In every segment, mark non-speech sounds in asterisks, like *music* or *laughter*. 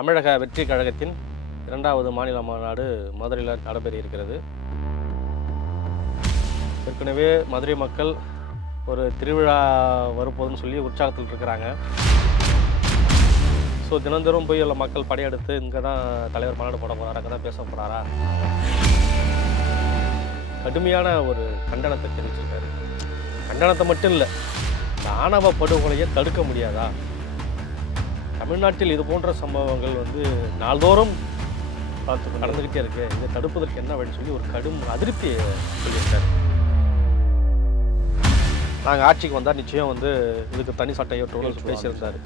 தமிழக வெற்றி கழகத்தின் இரண்டாவது மாநில மாநாடு மதுரையில் நடைபெற இருக்கிறது ஏற்கனவே மதுரை மக்கள் ஒரு திருவிழா வரப்போகுதுன்னு சொல்லி உற்சாகத்தில் இருக்கிறாங்க. ஸோ தினந்தோறும் போய் உள்ள மக்கள் படையெடுத்து இங்கே தான் தலைவர் மாநாடு போட போகிறாரா அங்கே தான் பேச போகிறாரா கடுமையான ஒரு கண்டனத்தை தெரிவிச்சிருக்காரு. கண்டனத்தை மட்டும் இல்லை இந்த ஆணவ படுகொலையை தடுக்க முடியாதா? தமிழ்நாட்டில் இது போன்ற சம்பவங்கள் வந்து நாள்தோறும் பார்த்து நடந்துக்கிட்டே இருக்கு. இதை தடுப்பதற்கு என்ன வழி சொல்லி ஒரு கடும் அதிருப்தியை சொல்லியிருக்காரு. நாங்கள் ஆட்சிக்கு வந்தால் நிச்சயம் வந்து இதுக்கு தனி சட்டம் ஏற்றுவோம்னு பேசியிருந்தார்.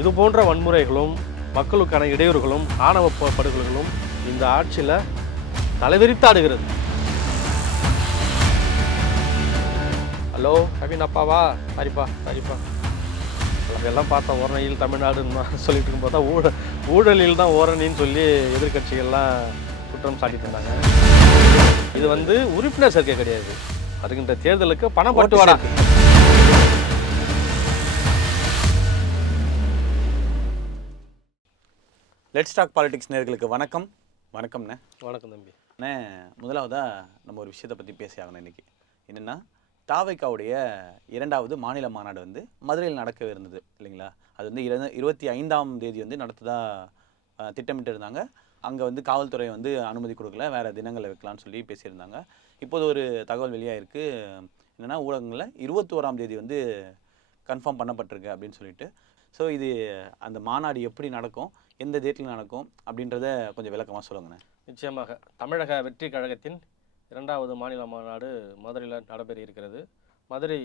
இது போன்ற வன்முறைகளும் மக்களுக்கான இடையூறுகளும் ஆணவ படுகொலைகளும் இந்த ஆட்சியில் தலைவிரித்தாடுகிறது. ஹலோ கவின் அப்பாவா? சரிப்பா சரிப்பா. எல்லாம் பார்த்தோம் ஓரணியில் தமிழ்நாடுன்னு சொல்லிட்டு இருக்கும்போது தான் ஊழல் ஊழலில் தான் ஓரணின்னு சொல்லி எதிர்க்கட்சிகள்லாம் குற்றம் சாட்டிட்டு இருந்தாங்க இது வந்து உறுப்பினர் சேர்க்கை கிடையாது. வருகின்ற தேர்தலுக்கு பணம் பட்டுவாடா? லெட்ஸ் டாக் பாலிடிக்ஸ் நேர்களுக்கு வணக்கம். வணக்கம்ண்ணே. வணக்கம் தம்பி. அண்ணே முதலாவதாக நம்ம ஒரு விஷயத்தை பற்றி பேசி ஆகணும் இன்னைக்கு. என்னென்னா தாவைக்காவுடைய இரண்டாவது மாநில மாநாடு வந்து மதுரையில் நடக்க இருந்தது இல்லைங்களா? அது வந்து இரு இருபத்தி ஐந்தாம் தேதி வந்து நடத்ததாக திட்டமிட்டு இருந்தாங்க அங்கே வந்து காவல்துறை வந்து அனுமதி கொடுக்கல வேறு தினங்களை வைக்கலான்னு சொல்லி பேசியிருந்தாங்க. இப்போது ஒரு தகவல் வெளியாகிருக்கு என்னென்னா ஊடகங்களில் இருபத்தோராம் தேதி வந்து கன்ஃபார்ம் பண்ணப்பட்டிருக்கு அப்படின்னு சொல்லிட்டு. ஸோ இது அந்த மாநாடு எப்படி நடக்கும் எந்த டேட்டில் நடக்கும் அப்படின்றத கொஞ்சம் விளக்கமாக சொல்லுங்கண்ணே நிச்சயமாக. தமிழக வெற்றி கழகத்தின் இரண்டாவது மாநில மாநாடு மதுரையில் நடைபெற இருக்கிறது மதுரை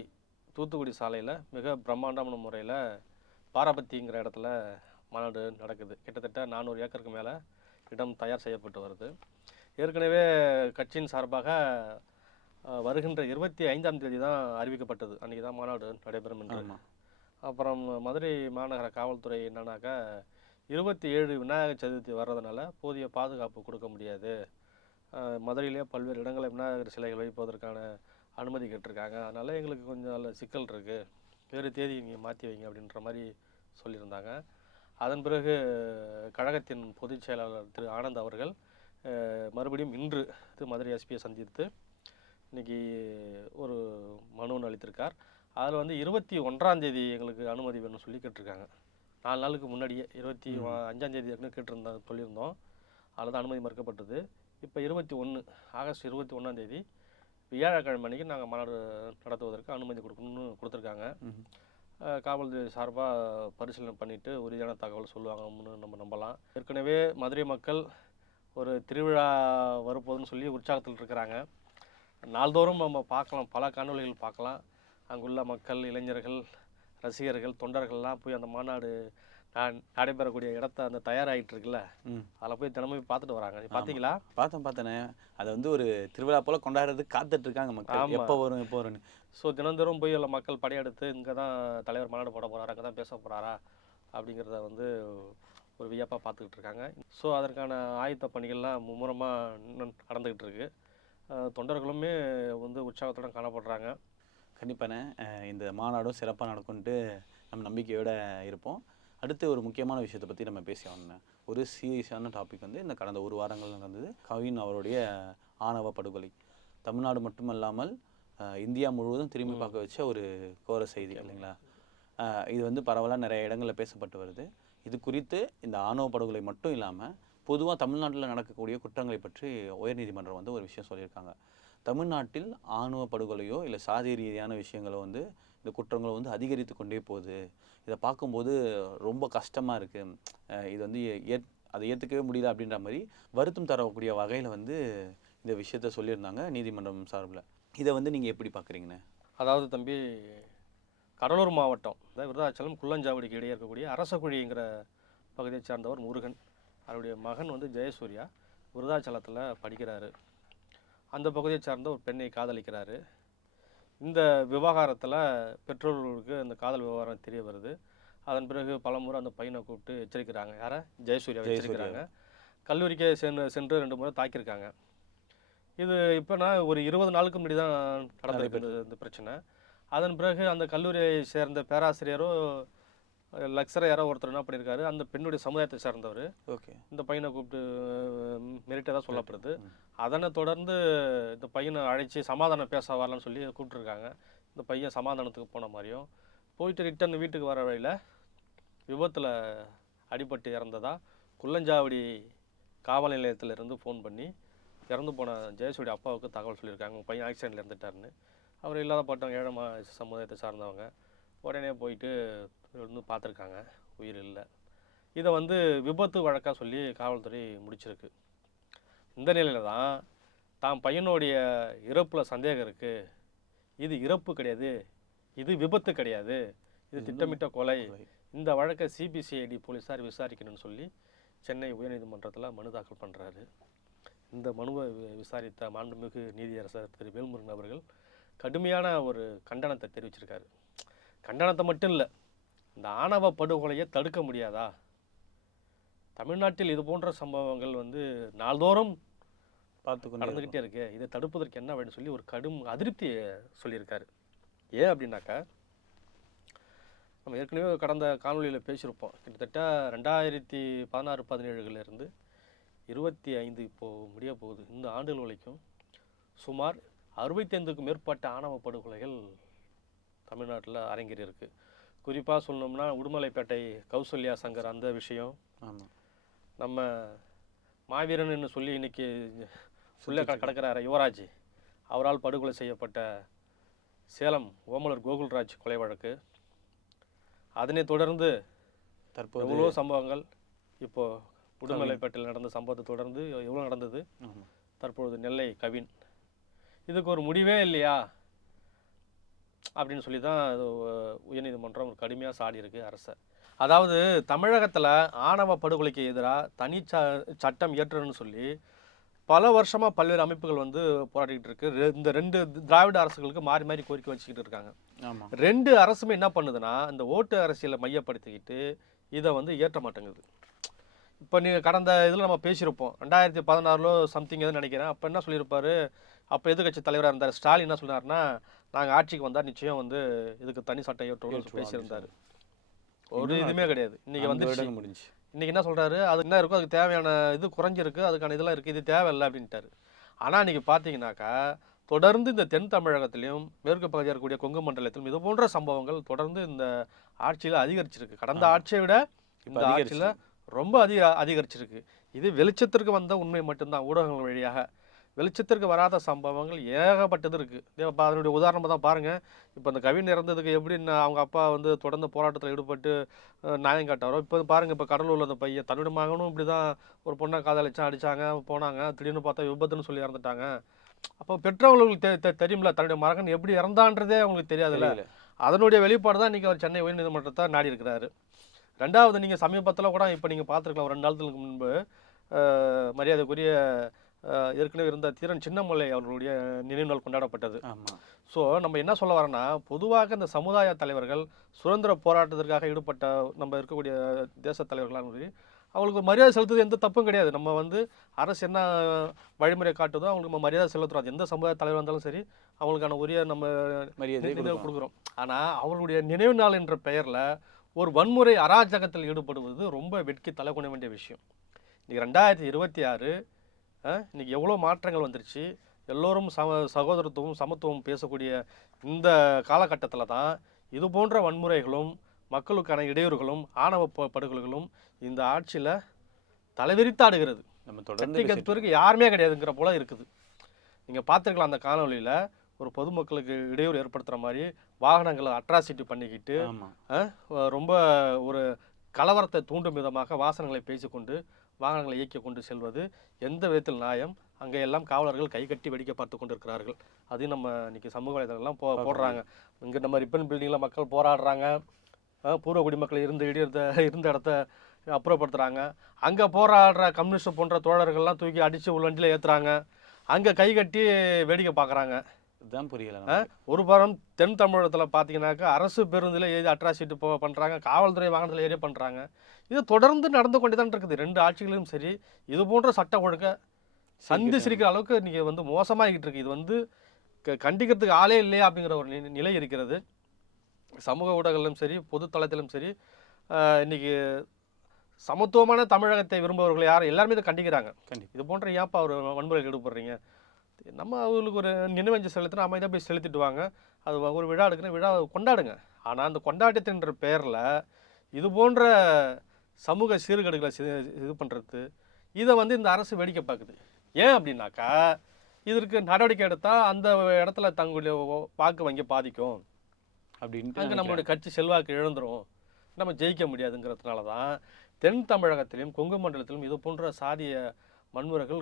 தூத்துக்குடி சாலையில் மிக பிரம்மாண்டமான முறையில் பாரபத்திங்கிற இடத்துல மாநாடு நடக்குது. கிட்டத்தட்ட நானூறு ஏக்கருக்கு மேலே இடம் தயார் செய்யப்பட்டு வருது. ஏற்கனவே கட்சியின் சார்பாக வருகின்ற இருபத்தி ஐந்தாம் தேதி தான் அறிவிக்கப்பட்டது. அன்றைக்கி தான் மாநாடு நடைபெறும் என்று. அப்புறம் மதுரை மாநகர காவல்துறை என்னன்னாக்கா இருபத்தி ஏழு விநாயகர் சதுர்த்தி வர்றதுனால போதிய பாதுகாப்பு கொடுக்க முடியாது. அஹ் மதுரையிலே பல்வேறு இடங்களில் விநாயகர் சிலைகள் வைப்பதற்கான அனுமதி கேட்டிருக்காங்க. அதனால எங்களுக்கு கொஞ்சம் நல்ல சிக்கல் இருக்குது வேறு தேதி நீங்கள் மாற்றி வைங்க அப்படின்ற மாதிரி சொல்லியிருந்தாங்க. அதன் பிறகு கழகத்தின் பொதுச் செயலாளர் திரு ஆனந்த் அவர்கள் மறுபடியும் இன்று திரு மதுரை எஸ்பியை சந்தித்து இன்னைக்கு ஒரு மனு ஒன்று அளித்திருக்கார். அதில் வந்து இருபத்தி ஒன்றாம் தேதி எங்களுக்கு அனுமதி வேணும்னு சொல்லி கேட்டிருக்காங்க. நாலு நாளுக்கு முன்னாடியே இருபத்தி அஞ்சாம் தேதி ஏற்கனவே கேட்டிருந்தோம் சொல்லியிருந்தோம். அதில் தான் அனுமதி மறுக்கப்பட்டது. இப்போ இருபத்தி ஒன்று ஆகஸ்ட் இருபத்தி ஒன்றாம் தேதி வியாழக்கிழமை அன்னைக்கு நாங்கள் மாநாடு நடத்துவதற்கு அனுமதி கொடுக்கணும்னு கொடுத்துருக்காங்க. காவல்துறை சார்பாக பரிசீலனை பண்ணிட்டு உறுதியான தகவல் சொல்லுவாங்கன்னு நம்ம நம்பலாம். ஏற்கனவே மதுரை மக்கள் ஒரு திருவிழா வரப்போகுதுன்னு சொல்லி உற்சாகத்தில் இருக்கிறாங்க. நாள்தோறும் நம்ம பார்க்கலாம் பல காணொளிகள் பார்க்கலாம். அங்குள்ள மக்கள் இளைஞர்கள் ரசிகர்கள் தொண்டர்கள்லாம் போய் அந்த மாநாடு நடைபெறக்கூடிய இடத்த அந்த தயாராகிட்டு இருக்குல்ல அதில் போய் தினமும் பார்த்துட்டு வராங்க. பார்த்தீங்களா? பார்த்தேன் பார்த்தேனே. அதை வந்து ஒரு திருவிழா போல கொண்டாடுறதுக்கு காத்துட்டு இருக்காங்க மக்கள். எப்போ வரும் எப்போ வரும்னு. ஸோ தினந்தோறும் போய் உள்ள மக்கள் படையெடுத்து இங்கே தான் தலைவர் மாநாடு போட போகிறாரா அங்கே தான் பேச போகிறாரா அப்படிங்கிறத வந்து ஒரு வியப்பாக பார்த்துக்கிட்டு இருக்காங்க. ஸோ அதற்கான ஆயத்த பணிகள்லாம் மும்முரமாக நடந்துக்கிட்டு இருக்கு. அஹ் தொண்டர்களுமே வந்து உற்சாகத்துடன் காணப்படுறாங்க. கண்டிப்பாண்ணே அஹ் இந்த மாநாடும் சிறப்பாக நடக்கும்ன்ட்டு நம்ம நம்பிக்கையோட இருப்போம். அடுத்து ஒரு முக்கியமான விஷயத்தை பற்றி நம்ம பேசி ஆகணும் ஒரு சீரியஸான டாபிக் வந்து இந்த கடந்த ஒரு வாரங்கள் நடந்தது. கவின் அவருடைய ஆணவ படுகொலை. தமிழ்நாடு மட்டுமல்லாமல் இந்தியா முழுவதும் திரும்பி பார்க்க வச்ச ஒரு கோர செய்தி இல்லைங்களா? இது வந்து பரவலாக நிறைய இடங்களில் பேசப்பட்டு வருது. இது குறித்து இந்த ஆணவ படுகொலை மட்டும் இல்லாமல் பொதுவாக தமிழ்நாட்டில் நடக்கக்கூடிய குற்றங்களை பற்றி உயர்நீதிமன்றம் வந்து ஒரு விஷயம் சொல்லியிருக்காங்க. தமிழ்நாட்டில் ஆணவ படுகொலையோ இல்லை சாதி ரீதியான விஷயங்களோ வந்து இந்த குற்றங்களோ வந்து அதிகரித்து கொண்டே போகுது. இதை பார்க்கும்போது ரொம்ப கஷ்டமாக இருக்குது இது வந்து ஏ- அதை ஏற்றுக்கவே முடியல அப்படின்ற மாதிரி வருத்தம் தரக்கூடிய வகையில் வந்து இந்த விஷயத்த சொல்லியிருந்தாங்க நீதிமன்றம் சார்பில். இதை வந்து நீங்கள் எப்படி பார்க்குறீங்கண்ணே அதாவது தம்பி கடலூர் மாவட்டம் அதாவது விருதாச்சலம் குள்ளஞ்சாவடிக்கு இடையே இருக்கக்கூடிய அரசக்குழிங்கிற பகுதியைச் சார்ந்தவர் முருகன். அவருடைய மகன் வந்து ஜெயசூர்யா விருதாச்சலத்தில் படிக்கிறாரு. அந்த பகுதியைச் சார்ந்த ஒரு பெண்ணை காதலிக்கிறாரு. இந்த விவகாரத்தில் பெற்றோர்களுக்கு அந்த காதல் விவகாரம் தெரிய வருது. அதன் பிறகு பலமுறை அந்த பையனை கூப்பிட்டு எச்சரிக்கிறாங்க. யாரை? ஜெயசூர்யா ஜெயசூர்யாவை. எச்சரிக்கிறாங்க. கல்லூரிக்கே சென்று சென்று ரெண்டு முறை தாக்கியிருக்காங்க. இது இப்போ நான் ஒரு இருபது நாளுக்கு முன்னாடி தான் நடந்திருக்கு இந்த- பிரச்சனை. அதன் பிறகு அந்த கல்லூரியை சேர்ந்த பேராசிரியரோ லக்ஸரை யாரோ ஒருத்தர் என்ன பண்ணியிருக்காரு அந்த பெண்ணுடைய சமுதாயத்தை சார்ந்தவர். ஓகே. இந்த பையனை கூப்பிட்டு மிரட்டதாக சொல்லப்படுது. அதனை தொடர்ந்து இந்த பையனை அழைச்சி சமாதானம் பேச வரலான்னு சொல்லி கூப்பிட்டுருக்காங்க. இந்த பையன் சமாதானத்துக்கு போன மாதிரியும். போயிட்டு ரிட்டர்ன் வீட்டுக்கு வர வழியில் விபத்தில் அடிபட்டு இறந்ததா குள்ளஞ்சாவடி காவல் நிலையத்துல இருந்து ஃபோன் பண்ணி இறந்து போன ஜெயசூடி அப்பாவுக்கு தகவல் சொல்லியிருக்காங்க. உங்கள் பையன் ஆக்சிடெண்ட்டில் இறந்துட்டாருன்னு. அவர் இல்லாத பட்டவங்க ஏழை மா- சமுதாயத்தை சார்ந்தவங்க. உடனே போயிட்டு வந்து பார்த்துருக்காங்க. உயிர் இல்லை. இதை வந்து விபத்து வழக்காக சொல்லி காவல்துறை முடிச்சிருக்கு. இந்த நிலையில தான் தான் பையனுடைய இறப்பில் சந்தேகம் இருக்குது இது இறப்பு கிடையாது. இது விபத்து கிடையாது. இது திட்டமிட்ட கொலை. இந்த வழக்கை சிபிசிஐடி போலீஸார் விசாரிக்கணும்னு சொல்லி சென்னை உயர்நீதிமன்றத்தில் மனு தாக்கல் பண்ணுறாரு இந்த மனுவை விசாரித்த மாண்புமிகு நீதியரசர் திரு வேல்முருகன் அவர்கள் கடுமையான ஒரு கண்டனத்தை தெரிவிச்சிருக்காரு. கண்டனத்தை மட்டும் இல்லை இந்த ஆணவ படுகொலையை தடுக்க முடியாதா? தமிழ்நாட்டில் இது போன்ற சம்பவங்கள் வந்து நாள்தோறும் பார்த்து. நடந்துக்கிட்டே இருக்கு. இதை தடுப்பதற்கு என்ன வேண்டும் சொல்லி ஒரு கடும் அதிருப்தியை சொல்லியிருக்காரு. ஏன் அப்படின்னாக்கா நம்ம ஏற்கனவே கடந்த காணொளியில் பேசியிருப்போம். கிட்டத்தட்ட ரெண்டாயிரத்தி பதினாறு பதினேழுலேருந்து இருபத்தி ஐந்து இப்போது முடிய போகுது. இந்த ஆண்டுகள் வரைக்கும் சுமார் அறுபத்தைந்துக்கும் மேற்பட்ட ஆணவ படுகொலைகள் தமிழ்நாட்டில் அரங்கேறி இருக்கு குறிப்பாக சொல்லணும்னா உடுமலைப்பேட்டை கௌசல்யா சங்கர் அந்த விஷயம். நம்ம மாவீரன்னு சொல்லி இன்னைக்கு சொல்ல கிடக்கிறார யுவராஜ். அவரால் படுகொலை செய்யப்பட்ட சேலம் ஓமலர் கோகுல்ராஜ் கொலை வழக்கு. அதனைத் தொடர்ந்து தற்போது எவ்வளோ சம்பவங்கள்? இப்போ உடுமலைப்பேட்டையில் நடந்த சம்பவத்தை தொடர்ந்து எவ்வளோ நடந்தது. தற்பொழுது நெல்லை கவின். இதுக்கு ஒரு முடிவே இல்லையா? அப்படின்னு சொல்லி தான் உயர்நீதிமன்றம் ஒரு கடுமையாக சாடி இருக்கு அரசை. அதாவது தமிழகத்தில் ஆணவ படுகொலைக்கு எதிராக தனி ச சட்டம் இயற்றணும்னு சொல்லி பல வருஷமாக பல்வேறு அமைப்புகள் வந்து போராடிக்கிட்டு இருக்கு. ரெ- இந்த ரெண்டு திராவிட அரசுகளுக்கு மாறி மாறி கோரிக்கை வச்சுக்கிட்டு இருக்காங்க. ரெண்டு அரசுமே என்ன பண்ணுதுன்னா இந்த ஓட்டு அரசியலை மையப்படுத்திக்கிட்டு இதை வந்து ஏற்ற மாட்டேங்குது. இப்போ நீ கடந்த இதில் நம்ம பேசியிருப்போம். ரெண்டாயிரத்தி பதினாறுல சம்திங் எதுவும் நினைக்கிறேன். அப்போ என்ன சொல்லியிருப்பாரு? அப்போ எதிர்க்கட்சி தலைவராக இருந்தார். ஸ்டாலின் என்ன சொன்னாருன்னா நாங்கள் ஆட்சிக்கு வந்தால் நிச்சயம் வந்து இதுக்கு தனி சட்டம் ஏற்றுவோம் பேசியிருந்தாரு. ஒரு இதுவுமே கிடையாது. இன்னைக்கு வருடங்கள் முடிஞ்சு இன்னைக்கு என்ன சொல்றாரு? அது என்ன இருக்கோ அதுக்கு தேவையான இது குறைஞ்சிருக்கு அதுக்கான இதெல்லாம் இருக்குது இது தேவையில்லை அப்படின்ட்டாரு. ஆனால் இன்னைக்கு பார்த்தீங்கன்னாக்கா தொடர்ந்து இந்த தென் தமிழகத்திலையும் மேற்கு பகுதியாக இருக்கக்கூடிய கொங்கு மண்டலத்திலும் இது போன்ற சம்பவங்கள் தொடர்ந்து இந்த ஆட்சியில் அதிகரிச்சிருக்கு. கடந்த. ஆட்சியை விட இந்த ஆட்சியில் ரொம்ப அதிக அதிகரிச்சிருக்கு. இது வெளிச்சத்திற்கு வந்த உண்மை மட்டும்தான். ஊடகங்கள் வழியாக வெளிச்சத்திற்கு வராத சம்பவங்கள் ஏகப்பட்டது இருக்குது இப்போ அதனுடைய உதாரணமாக தான் பாருங்கள் இப்போ இந்த கவின் இறந்ததுக்கு எப்படி நான் அவங்க அப்பா வந்து தொடர்ந்து போராட்டத்தில் ஈடுபட்டு நியாயம் காட்டாரோ? இப்போ பாருங்கள் இப்போ கடலூரில் அந்த பையன் தன்னுடைய மகனும் இப்படி தான் ஒரு பொண்ணை காதலிச்சா அடிச்சாங்க போனாங்க திடீர்னு பார்த்தா விபத்துன்னு சொல்லி இறந்துட்டாங்க. அப்போ பெற்றவங்களுக்கு தெ தெரியும்ல தன்னுடைய மகன் எப்படி இறந்தான்றதே அவங்களுக்கு தெரியாதுல்ல. அதனுடைய வெளிப்பாடு தான் இன்றைக்கி அவர் சென்னை உயர்நீதிமன்றத்தை நாடி இருக்கிறாரு. ரெண்டாவது நீங்கள் சமீபத்தில் கூட இப்போ நீங்கள் பார்த்துருக்கலாம் ஒரு ரெண்டு நாளுக்கு முன்பு மரியாதைக்குரிய ஏற்கனவே இருந்த தீரன் சின்னமலை அவர்களுடைய நினைவு நாள் கொண்டாடப்பட்டது. ஸோ நம்ம என்ன சொல்ல வரோன்னா பொதுவாக இந்த சமுதாய தலைவர்கள் சுதந்திர போராட்டத்திற்காக ஈடுபட்ட நம்ம இருக்கக்கூடிய தேச தலைவர்களாக சரி அவங்களுக்கு மரியாதை செலுத்துறது எந்த தப்பும் கிடையாது. நம்ம வந்து அரசு என்ன வழிமுறை காட்டுதோ அவங்களுக்கு நம்ம மரியாதை செலுத்துறோம். அது எந்த சமுதாய தலைவர் இருந்தாலும் சரி அவங்களுக்கான உரிய நம்ம மரியாதை. கொடுக்குறோம். ஆனால் அவர்களுடைய நினைவு நாள் என்ற பெயரில் ஒரு வன்முறை அராஜகத்தில் ஈடுபடுவது ரொம்ப வெட்கி தலை குனிய வேண்டிய விஷயம். இன்னைக்கு ரெண்டாயிரத்தி இருபத்தி ஆறு இன்னைக்கு எவ்வளோ மாற்றங்கள் வந்துருச்சு? எல்லோரும் சம சகோதரத்துவம் சமத்துவம் பேசக்கூடிய இந்த காலகட்டத்தில் தான் இது போன்ற வன்முறைகளும் மக்களுக்கான இடையூறுகளும் ஆணவ படுகொலைகளும் இந்த ஆட்சியில் தலைவிரித்தாடுகிறது. நம்ம தொடர்ந்து கத்துவதற்கு யாருமே கிடையாதுங்கிற போல இருக்குது. நீங்கள் பார்த்துருக்கலாம் அந்த காணொளியில் ஒரு பொதுமக்களுக்கு இடையூறு ஏற்படுத்துகிற மாதிரி வாகனங்களை அட்ராசிட்டி பண்ணிக்கிட்டு ரொம்ப ஒரு கலவரத்தை தூண்டும் விதமாக வாசனங்களை பேசிக்கொண்டு வாகனங்களை இயக்கி கொண்டு செல்வது எந்த விதத்தில் நியாயம்? அங்கே எல்லாம் காவலர்கள் கை கட்டி வெடிக்க பார்த்து கொண்டிருக்கிறார்கள். அதையும் நம்ம இன்னைக்கு சமூக வலைதளம்லாம் போ போடுறாங்க. இங்கே நம்ம ரிப்பன் பில்டிங்கில் மக்கள் போராடுறாங்க. பூர்வ குடிமக்கள் இருந்த இடியத்த இருந்த இடத்த அப்புறப்படுத்துகிறாங்க அங்கே போராடுற கம்யூனிஸ்ட் போன்ற தோழர்கள்லாம் தூக்கி அடித்து உள்ள வண்டியில் ஏற்றுறாங்க அங்கே கை கட்டி வேடிக்கை பார்க்குறாங்க இதுதான் புரியல. ஒரு புறம் தென் தமிழகத்தில் பார்த்தீங்கன்னாக்கா அரசு பேருந்தில் ஏறி அட்ராசிட்டி போ பண்ணுறாங்க காவல்துறை வாகனத்தில் ஏறி பண்ணுறாங்க இது தொடர்ந்து நடந்து கொண்டு தான் இருக்குது. ரெண்டு ஆட்சிகளிலும் சரி இது போன்ற சட்ட ஒழுக்க சந்தி சிரிக்கிற அளவுக்கு நீங்கள் வந்து மோசமாகிட்டு இருக்கு. இது வந்து கண்டிக்கிறதுக்கு ஆளே இல்லையா அப்படிங்கிற ஒரு நிலை இருக்கிறது. சமூக ஊடகங்களிலும் சரி பொது தளத்திலும் சரி ஆஹ் இன்னைக்கு சமத்துவமான தமிழகத்தை விரும்புபவர்கள் யாரும் எல்லாருமே இதை கண்டிக்கிறாங்க. கண்டிப்பா. இது போன்ற ஏன்ப்பா ஒரு வன்முறையில் ஈடுபடுறீங்க? நம்ம அவங்களுக்கு ஒரு நினைவஞ்சு செலுத்தினா அமைதியாக போய் செலுத்திட்டு வாங்க அது ஒரு விழா எடுக்கிற விழா கொண்டாடுங்க. ஆனால் அந்த கொண்டாட்டத்தின்ற பெயரில் இது போன்ற சமூக சீர்கேடுகளை இது பண்ணுறது இதை வந்து இந்த அரசு வேடிக்கை பார்க்குது. ஏன் அப்படின்னாக்கா இதற்கு நடவடிக்கை எடுத்தால் அந்த இடத்துல தங்களுடைய வாக்கு வங்கி பாதிக்கும். அப்படின்ட்டு அங்கே நம்மளுடைய கட்சி செல்வாக்கு இழந்துரும். நம்ம ஜெயிக்க முடியாதுங்கிறதுனால தான் தென் தமிழகத்திலும் கொங்கு மண்டலத்திலும் இது போன்ற சாதிய வன்முறைகள்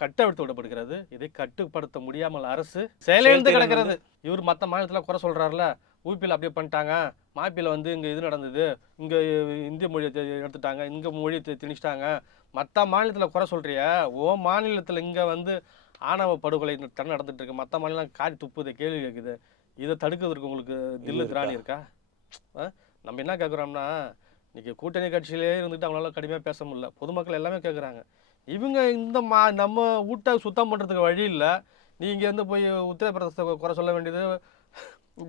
கட்டவிழ்த்து விடப்படுகிறது. இதை கட்டுப்படுத்த முடியாமல் அரசு செயலிழந்து கிடக்கிறது இவர் மற்ற மாநிலத்தில் குறை சொல்றாருல. ஊபியில் அப்படியே பண்ணிட்டாங்க. மாப்பியில் வந்து இங்கே இது நடந்தது. இங்கே இந்திய மொழியை எடுத்துட்டாங்க. இங்கே மொழியை திணிச்சிட்டாங்க. மற்ற மாநிலத்தில் குறை சொல்றிய. ஓ மாநிலத்தில் இங்கே வந்து ஆணவ படுகொலை தடை நடந்துட்டு இருக்கு. மற்ற மாநிலம் காரி துப்புது கேள்வி கேட்குது இதை தடுக்கிறதுக்கு உங்களுக்கு தில்லு? திராணி இருக்கா? நம்ம என்ன கேட்குறோம்னா இன்னைக்கு கூட்டணி கட்சியிலே இருந்துட்டு அவங்களால கடுமையாக பேச முடியல. பொதுமக்கள் எல்லாமே கேட்குறாங்க இவங்க இந்த மா நம்ம வீட்டை சுத்தம் பண்ணுறதுக்கு வழி இல்லை. நீ இங்கேருந்து போய் உத்தரப்பிரதேசத்தை குறை சொல்ல வேண்டியது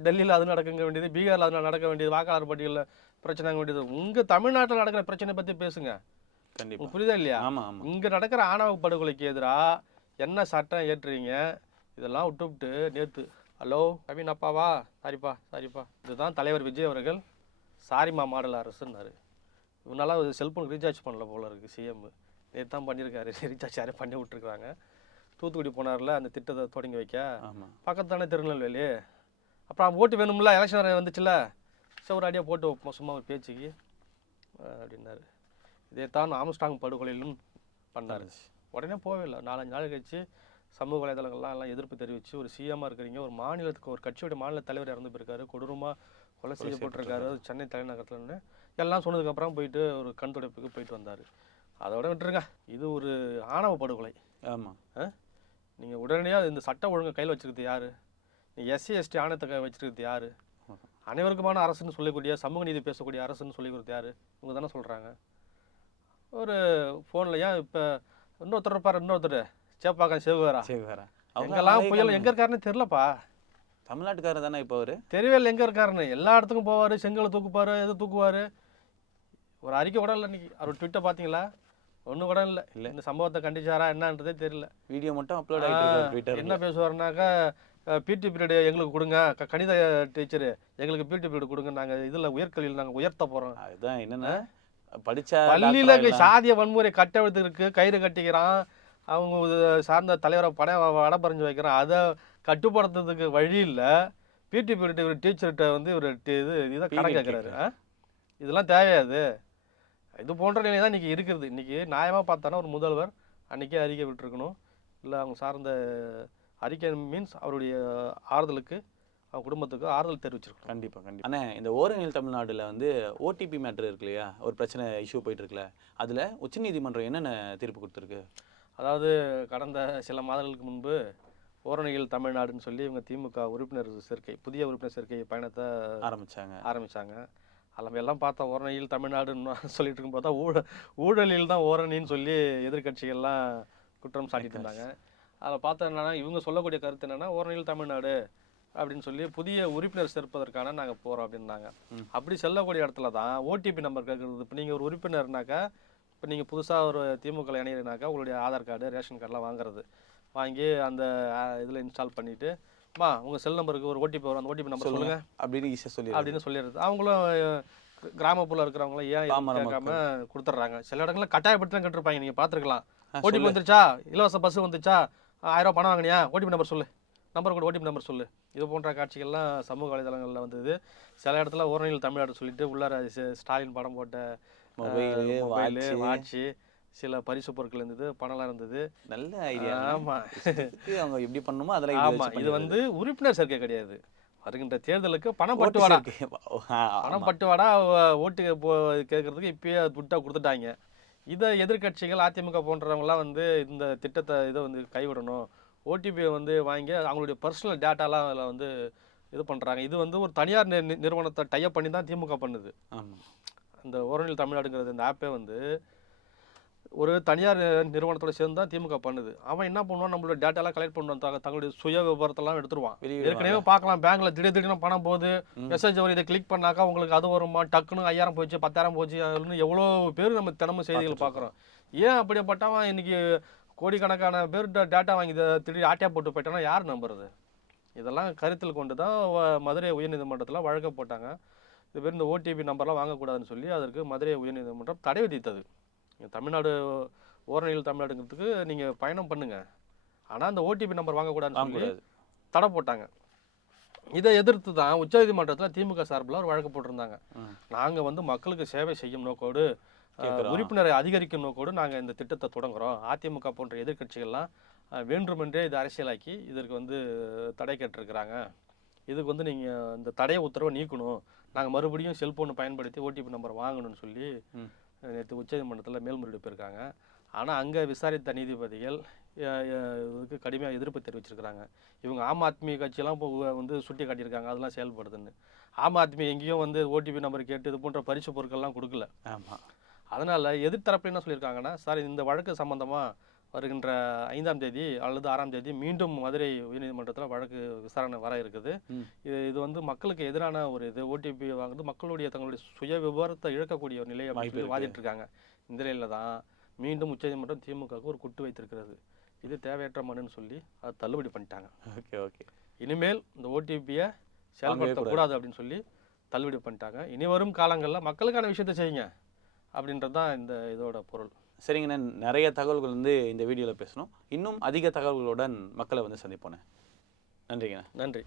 டெல்லியில் அது நடக்குங்க வேண்டியது பீகாரில் அது நடக்க வேண்டியது வாக்காளர் பட்டியலில் பிரச்சனைங்க வேண்டியது. உங்கள் தமிழ்நாட்டில் நடக்கிற பிரச்சனை பற்றி பேசுங்க. கண்டிப்பா. உங்களுக்கு புரியுதா இல்லையா? ஆமா ஆமா. இங்கே நடக்கிற ஆணவ படுகொலைக்கு எதிராக என்ன சட்டம் ஏற்றுறீங்க? இதெல்லாம் விட்டுவிட்டு நேற்று ஹலோ கவின் அப்பாவா சாரிப்பா சாரிப்பா. இதுதான் தலைவர் விஜய் அவர்கள் சாரிம்மா மாடல் அரசுன்னாரு. இவனால செல்ஃபோன் ரீசார்ஜ் பண்ணல போல இருக்குது சிஎம் நேற்று தான் பண்ணியிருக்காரு ரீசார்ஜ் யாரும் பண்ணி விட்ருக்குறாங்க தூத்துக்குடி போனார்ல அந்த திட்டத்தை தொடங்கி வைக்க. ஆமா. பக்கத்து தானே திருநெல்வேலி. அப்புறம் ஓட்டு வேணும்ல எலெக்ஷன் வந்துச்சுல. சரி ஒரு அடியாக போட்டு வைப்போம் சும்மா ஒரு பேச்சுக்கு அப்படின்னாரு. இதே தான் ஆம்ஸ்டாங் படுகொலையிலும் பண்ணார். உடனே போகவே இல்லை. நாலஞ்சு நாள் கழிச்சு சமூக வலைதளங்கள்லாம் எல்லாம் எதிர்ப்பு தெரிவித்து ஒரு சிஎம்மாக இருக்கிறீங்க ஒரு மாநிலத்துக்கு ஒரு கட்சியோட மாநில தலைவர் இறந்து போயிருக்காரு கொடூரமாக கொலை செய்யப்பட்டிருக்காரு சென்னை தலைநகரத்துலன்னு எல்லாம் சொன்னதுக்கப்புறம் போயிட்டு ஒரு கண் துடைப்புக்கு போயிட்டு வந்தார். அதோட விட்டுருங்க. இது ஒரு ஆணவ படுகொலை. ஆமா. நீங்கள் உடனடியாக இந்த சட்ட ஒழுங்கை கையில் வச்சிருக்கிறது யாரு? நீ எஸ்சி எஸ்டி ஆணையத்தை வச்சிருக்கிறது யாரு? அனைவருக்குமான அரசுன்னு சொல்லக்கூடிய சமூக நீதி பேசக்கூடிய அரசுன்னு சொல்லி கொடுத்து யாரு? இவங்க தானே சொல்கிறாங்க ஒரு ஃபோனில் ஏன் இப்போ இன்னொருத்தர் இருப்பார் இன்னொருத்தர்? சேப்பாக்கம் சிவகாரா? சரி வேற எங்கெல்லாம் புயல் எங்கே இருக்காருன்னு தெரிலப்பா தமிழ்நாட்டுக்காரர் தானே இப்போ அவரு? தெரியவே இல்லை எங்கே இருக்காருன்னு. எல்லா இடத்துக்கும் போவார் செங்கலை தூக்குப்பார் எது தூக்குவார்? ஒரு அறிக்கை கூட இல்லை இன்னைக்கு. அவர் ட்விட்டர் பார்த்தீங்களா? ஒன்றும் கூட இல்லை. இல்ல. இந்த சம்பவத்தை கண்டிச்சாரா என்னன்றதே தெரியல. வீடியோ மட்டும் அப்லோட் ஆயிட்டு இருக்கு ஆ, ட்விட்டர்ல என்ன பேசுவாருனாக்கா பிடி பீரியட் எங்களுக்கு கொடுங்க. கணித டீச்சரு எங்களுக்கு பிடி பீரியட் கொடுங்க. நாங்கள் இதில் உயர்கல்வியில் நாங்கள் உயர்த்த போகிறோம் அதுதான் என்னன்னா படிச்சா பள்ளியில். சாதிய வன்முறை கட்டெழுத்து இருக்கு கயிறு கட்டிக்கிறான். அவங்க சார்ந்த தலைவரை பட வடபறிஞ்சு வைக்கிறான். அதை கட்டுப்படுத்துறதுக்கு வழி இல்லை. பிடி பீரியட் ஒரு டீச்சர்கிட்ட வந்து ஒரு இது இதை கடன் கேட்குறாரு இதெல்லாம் தேவையாது. இது போன்ற நிலை தான் இன்றைக்கி இருக்குது. இன்றைக்கி நியாயமாக பார்த்தானா ஒரு முதல்வர் அன்றைக்கே அறிக்கை விட்டுருக்கணும். இல்லை அவங்க சார்ந்த அறிக்கை மீன்ஸ் அவருடைய ஆறுதலுக்கு அவங்க குடும்பத்துக்கு ஆறுதல் தெரிவிச்சிருக்கணும். கண்டிப்பா கண்டிப்பா. அண்ணே இந்த ஓரணியில் தமிழ்நாடுல வந்து ஓடிபி மேட்ரு இருக்கு இல்லையா? ஒரு பிரச்சனை இஷ்யூ போயிட்டு இருக்குல்ல. அதுல உச்சநீதிமன்றம் என்னென்ன தீர்ப்பு கொடுத்துருக்கு? அதாவது கடந்த சில மாதங்களுக்கு முன்பு ஓரணியில் தமிழ்நாடுன்னு சொல்லி இவங்க திமுக உறுப்பினர் சேர்க்கை புதிய உறுப்பினர் சேர்க்கை பயணத்தை ஆரம்பிச்சாங்க. அதில் நம்ம எல்லாம் பார்த்தோம் ஓரணியில் தமிழ்நாடுன்னு *laughs* சொல்லிட்டு இருக்கும் பார்த்தா ஊழல் ஊழலில் தான் ஓரணின்னு சொல்லி எதிர்க்கட்சிகள்லாம் குற்றம் சாட்டிட்டு இருந்தாங்க. அதில் பார்த்தா என்னன்னா இவங்க சொல்லக்கூடிய கருத்து என்னன்னா ஓரணியில் தமிழ்நாடு அப்படின்னு சொல்லி புதிய உறுப்பினர் சேர்ப்பதற்கான நாங்கள் போகிறோம் அப்படின்னாங்க. அப்படி செல்லக்கூடிய இடத்துல தான் ஓடிபி நம்பர் கேட்குறது இப்போ நீங்கள் ஒரு உறுப்பினர்னாக்கா இப்போ நீங்கள் புதுசாக ஒரு திமுக இணையிறனாக்கா உங்களுடைய ஆதார் கார்டு ரேஷன் கார்டெலாம் வாங்குறது. வாங்கி அந்த இதில் இன்ஸ்டால் பண்ணிவிட்டு மா உங்கள் செல் நம்பருக்கு ஒரு ஓடிபி வரும். அந்த ஓடிபி நம்பர் சொல்லுங்க. அப்படின்னு ஈஸியா சொல்லி அப்படின்னு சொல்லிடுறது. அவங்களும் அஹ், கிர- கிராமப்புற இருக்கிறவங்களும் ஏன் கேட்காம கொடுத்துட்றாங்க. சில இடங்கள்ல கட்டாயப்படுத்தி தான் கேட்டிருப்பாங்க. நீங்கள் பார்த்துருக்கலாம். ஓடிபி. வந்துருச்சா? இலவச பஸ் வந்துச்சா ஆயிரம் ரூபாய் பணம் வாங்கினியா? ஓடிபி நம்பர் சொல்லு. நம்பர் கூட ஓடிபி நம்பர் சொல்லு. இது போன்ற காட்சிகள்லாம் சமூக வலைதளங்களில் வந்தது. சில இடத்துல ஓரணியில் தமிழ்நாடு சொல்லிட்டு உள்ளார ஸ்டாலின் படம் போட்ட மொபைலு வாட்சு சில பரிசு பொருட்கள் இருந்தது பணம்லாம் இருந்தது. நல்ல ஐடியா ஆமா. அவங்க எப்படி பண்ணணுமோ அதெல்லாம் ஆமா. இப்படி வச்சு இது வந்து உறுப்பினர் சேர்க்கை கிடையாது. வருகின்ற தேர்தலுக்கு பணம் ஓட்டு பட்டுவாடா பணம். பட்டுவாடா ஓட்டு போ கேட்கறதுக்கு இப்பயே துட்டா கொடுத்துட்டாங்க. இதை எதிர்க்கட்சிகள் அதிமுக போன்றவங்கலாம் வந்து இந்த திட்டத்தை இதை வந்து கைவிடணும். ஓடிபி வந்து வாங்கி அவங்களுடைய பர்சனல் டேட்டாலாம் அதில் வந்து இது பண்ணுறாங்க இது வந்து ஒரு தனியார் நிறுவனத்தை டைப் பண்ணி தான் திமுக பண்ணுது. அந்த ஓரணில் தமிழ்நாடுங்கிறது இந்த ஆப்பே வந்து ஒரு தனியார் நிறுவனத்தோட சேர்ந்து தான் திமுக பண்ணுது. அவன் என்ன பண்ணுவான்? நம்மளோட டேட்டாலாம் கலெக்ட் பண்ணுவான். தங்க- தங்களுடைய சுய விவரத்தெல்லாம் எடுத்துருவான். ஏற்கனவே பார்க்கலாம். பேங்க்ல திடீர் திடீர்னு பணம் போகுது. மெசேஜ் வரும் இதை கிளிக் பண்ணாக்கா உங்களுக்கு அது வருமா? டக்குன்னு ஐயாயிரம் போச்சு பத்தாயிரம் போச்சு அதுன்னு எவ்வளோ பேர் நம்ம தினமும் செய்திகள் பார்க்குறோம். ஏன் அப்படிப்பட்டவன் இன்னைக்கு கோடிக்கணக்கான பேர் டேட்டா வாங்கி திடீர் ஆட்டியா போட்டு போயிட்டானா யார் நம்புறது? இதெல்லாம் கருத்தில் கொண்டு தான் மதுரை உயர்நீதிமன்றத்தில் வழக்க போட்டாங்க இது பேர் இந்த ஓடிபி நம்பர்லாம் வாங்கக்கூடாதுன்னு சொல்லி அதற்கு மதுரை உயர்நீதிமன்றம் தடை விதித்தது. நீங்க தமிழ்நாடு ஓரணியில் தமிழ்நாடுங்கிறதுக்கு நீங்கள் பயணம் பண்ணுங்க. ஆனால் அந்த ஓடிபி நம்பர் வாங்கக்கூடாதுன்னு சொல்லி தடை போட்டாங்க. இதை எதிர்த்து தான் உச்சநீதிமன்றத்தில் திமுக சார்பில் ஒரு வழக்கு போட்டிருந்தாங்க. நாங்கள் வந்து மக்களுக்கு சேவை செய்யும் நோக்கோடு. உறுப்பினரை அதிகரிக்கும் நோக்கோடு நாங்கள் இந்த திட்டத்தை தொடங்குறோம். அதிமுக போன்ற எதிர்க்கட்சிகள்லாம் அஹ், வேண்டுமென்றே இது அரசியலாக்கி இதற்கு வந்து தடை கேட்டிருக்கிறாங்க. இதுக்கு வந்து நீங்கள் இந்த தடை உத்தரவை நீக்கணும். நாங்கள் மறுபடியும் செல்போனை பயன்படுத்தி ஓடிபி நம்பர் வாங்கணும்னு சொல்லி. நேற்று உச்சநீதிமன்றத்தில் மேல்முறையீடு போயிருக்காங்க. ஆனால் அங்கே விசாரித்த நீதிபதிகள் இதுக்கு கடுமையாக எதிர்ப்பு தெரிவிச்சிருக்கிறாங்க. இவங்க ஆம் ஆத்மி கட்சியெல்லாம் இப்போ வந்து சுட்டி காட்டியிருக்காங்க அதெல்லாம் செயல்படுதுன்னு. ஆம் ஆத்மி எங்கேயும் வந்து ஓடிபி நம்பர் கேட்டு இது போன்ற பரிசு பொருட்கள்லாம் கொடுக்கல. ஆமாம் அதனால் எதிர்த்தரப்பில் என்ன சொல்லியிருக்காங்கன்னா சார் இந்த வழக்கு சம்பந்தமாக வருகின்ற ஐந்தாம் தேதி அல்லது ஆறாம் தேதி மீண்டும் மதுரை உயர்நீதிமன்றத்தில் வழக்கு விசாரணை வர இருக்குது. இது இது வந்து மக்களுக்கு எதிரான ஒரு இது ஓடிபி வாங்குறது மக்களுடைய தங்களுடைய சுய விவரத்தை இழக்கக்கூடிய ஒரு நிலை அப்படின்னு வாய்ப்பு சொல்லி இருக்கு. வாதிட்டு இருக்காங்க இந்த நிலையில தான் மீண்டும் உச்சநீதிமன்றம் திமுகவுக்கு ஒரு குட்டு வைத்திருக்கிறது. இது தேவையற்ற மனுன்னு சொல்லி அதை தள்ளுபடி பண்ணிட்டாங்க. Okay okay. இனிமேல் இந்த ஓடிபியை கூடாது. செயல்படுத்தக்கூடாது அப்படின்னு சொல்லி தள்ளுபடி பண்ணிட்டாங்க. இனி வரும் காலங்களில் மக்களுக்கான விஷயத்தை செய்யுங்க. அப்படின்றது தான் இந்த இதோட பொருள். சரிங்கண்ணே. நிறைய தகவல்கள் வந்து இந்த வீடியோவில் பேசணும். இன்னும் அதிக தகவல்களுடன் மக்களை வந்து சந்திப்போண்ணே. நன்றிங்கண்ணே. நன்றி.